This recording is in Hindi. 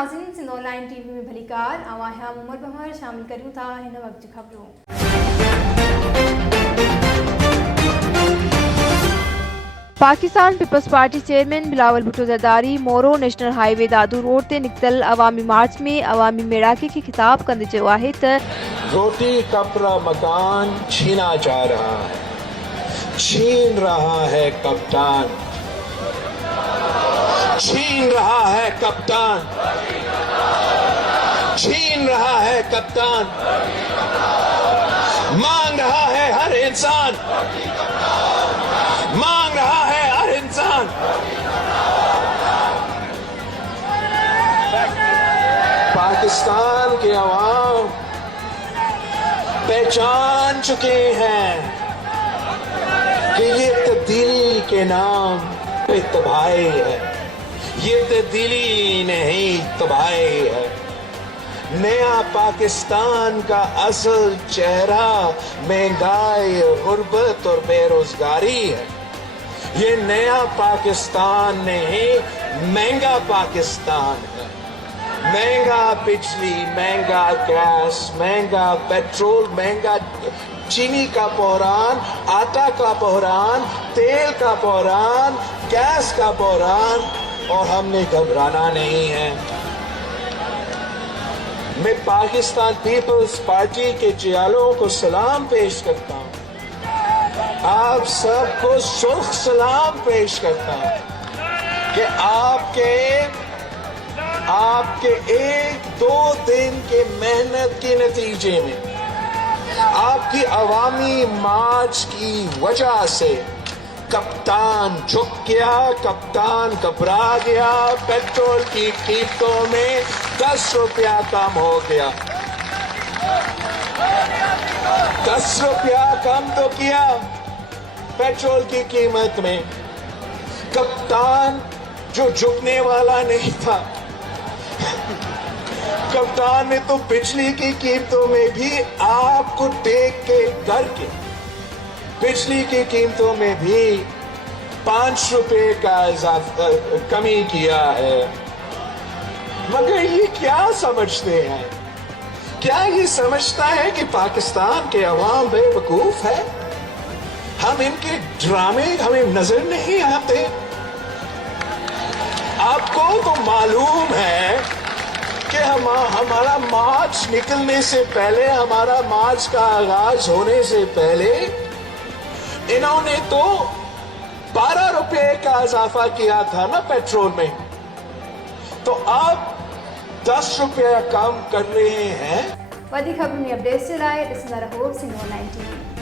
नाज़रीन, सिंध ऑनलाइन टीवी में भलीकार आवां उमर बमर शामिल करूं था हिन वक्त खबरों। Pakistan peoples party chairman Bilawal Bhutto Zardari Moro national highway दादू रोड ते निकतल अवामी मार्च में अवामी मेड़ाके के खिताब कंदे चयो आहे त रोटी कपड़ा मकान छीना जा रहा है, छीन रहा है कप्तान, छीन रहा है कप्तान, छीन रहा है कप्तान, मांग रहा है हर इंसान, मांग रहा है हर इंसान। पाकिस्तान के अवाम पहचान चुके हैं कि ये तब्दीली के नाम पे तबाही है, ये तब्दीली नहीं तबाही है। नया पाकिस्तान का असल चेहरा महंगाई, गुर्बत और बेरोजगारी है। ये नया पाकिस्तान नहीं, महंगा पाकिस्तान है। महंगा बिजली, महंगा गैस, महंगा पेट्रोल, महंगा चीनी का बहरान, आटा का बहरान, तेल का बहरान, गैस का बहरान, और हमने घबराना नहीं है। मैं पाकिस्तान पीपल्स पार्टी के जियालों को सलाम पेश करता हूं, आप सबको सुर्ख सलाम पेश करता हूं कि आपके एक दो दिन के मेहनत के नतीजे में, आपकी अवामी मार्च की वजह से कप्तान झुक गया, कप्तान घबरा गया, पेट्रोल की कीमतों में 10 रुपया कम हो गया। 10 रुपया कम तो किया पेट्रोल की कीमत में। कप्तान जो झुकने वाला नहीं था, कप्तान ने तो बिजली की कीमतों में भी आपको टेक के करके बिजली की कीमतों में भी 5 रुपए का कमी किया है। मगर ये क्या समझते हैं? क्या ये समझता है कि पाकिस्तान के अवाम बेवकूफ है? हम इनके ड्रामे हमें नजर नहीं आते? आपको तो मालूम है कि हमारा मार्च निकलने से पहले, हमारा मार्च का आगाज होने से पहले इन्होंने तो 12 रुपए का इजाफा किया था ना पेट्रोल में, तो अब 10 रुपया कम कर रहे हैं। वधी खबरुनि अपडेट्स जे लाइ ॾिसंदा रहो सिंध ऑनलाइन टीवी।